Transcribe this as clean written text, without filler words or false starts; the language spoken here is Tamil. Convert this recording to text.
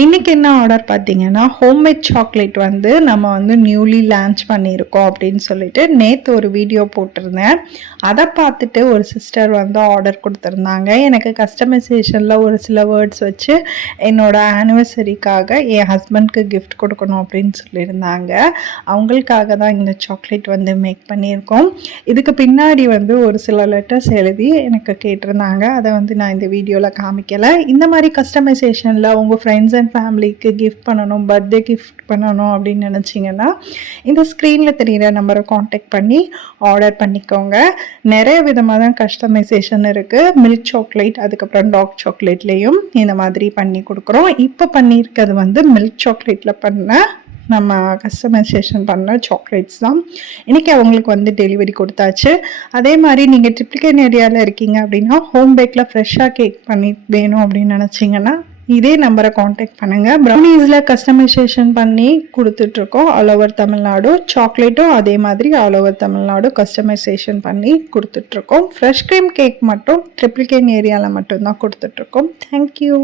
இன்றைக்கி என்ன ஆர்டர் பார்த்தீங்கன்னா, ஹோம்மேட் சாக்லேட் வந்து நம்ம வந்து நியூலி லான்ச் பண்ணியிருக்கோம் அப்படின்னு சொல்லிட்டு நேற்று ஒரு வீடியோ போட்டிருந்தேன். அதை பார்த்துட்டு ஒரு சிஸ்டர் வந்து ஆர்டர் கொடுத்துருந்தாங்க. எனக்கு கஸ்டமைசேஷனில் ஒரு சில வேர்ட்ஸ் வச்சு என்னோடய ஆனிவர்சரிக்காக என் ஹஸ்பண்ட்க்கு கிஃப்ட் கொடுக்கணும் அப்படின்னு சொல்லியிருந்தாங்க. அவங்களுக்காக தான் இந்த சாக்லேட் வந்து மேக் பண்ணியிருக்கோம். இதுக்கு பின்னாடி வந்து ஒரு சில லெட்டர்ஸ் எழுதி எனக்கு கேட்டிருந்தாங்க. அதை வந்து நான் இந்த வீடியோவில் காமிக்கலை. இந்த மாதிரி கஸ்டமைசேஷனில் உங்கள் ஃப்ரெண்ட்ஸ் அண்ட் ஃபேமிலிக்கு கிஃப்ட் பண்ணணும், பர்த்டே கிஃப்ட் பண்ணணும் அப்படின்னு நினச்சிங்கன்னா இந்த ஸ்க்ரீனில் தெரிகிற நம்பரை காண்டாக்ட் பண்ணி ஆர்டர் பண்ணிக்கோங்க. நிறைய விதமாக தான் கஸ்டமைசேஷன் இருக்குது. மில்க் சாக்லேட், அதுக்கப்புறம் டார்க் சாக்லேட்லேயும் இந்த மாதிரி பண்ணி கொடுக்குறோம். இப்போ பண்ணியிருக்கிறது வந்து மில்க் சாக்லேட்டில் பண்ண நம்ம கஸ்டமைசேஷன் பண்ண சாக்லேட்ஸ் தான். இன்றைக்கி அவங்களுக்கு வந்து டெலிவரி கொடுத்தாச்சு. அதே மாதிரி நீங்கள் ட்ரிப்ளிகேன் ஏரியாவில் இருக்கீங்க அப்படின்னா ஹோம் பேக்கில் ஃப்ரெஷ்ஷாக கேக் பண்ணி வேணும் அப்படின்னு நினச்சிங்கன்னா இதே நம்பரை காண்டாக்ட் பண்ணுங்கள். ப்ரௌனீஸில் கஸ்டமைசேஷன் பண்ணி கொடுத்துட்ருக்கோம் ஆல் ஓவர் தமிழ்நாடு. சாக்லேட்டும் அதே மாதிரி ஆல் ஓவர் தமிழ்நாடு கஸ்டமைசேஷன் பண்ணி கொடுத்துட்ருக்கோம். ஃப்ரெஷ் க்ரீம் கேக் மட்டும் ட்ரிப்ளிகேன் ஏரியாவில் மட்டும்தான் கொடுத்துட்ருக்கோம். தேங்க்யூ.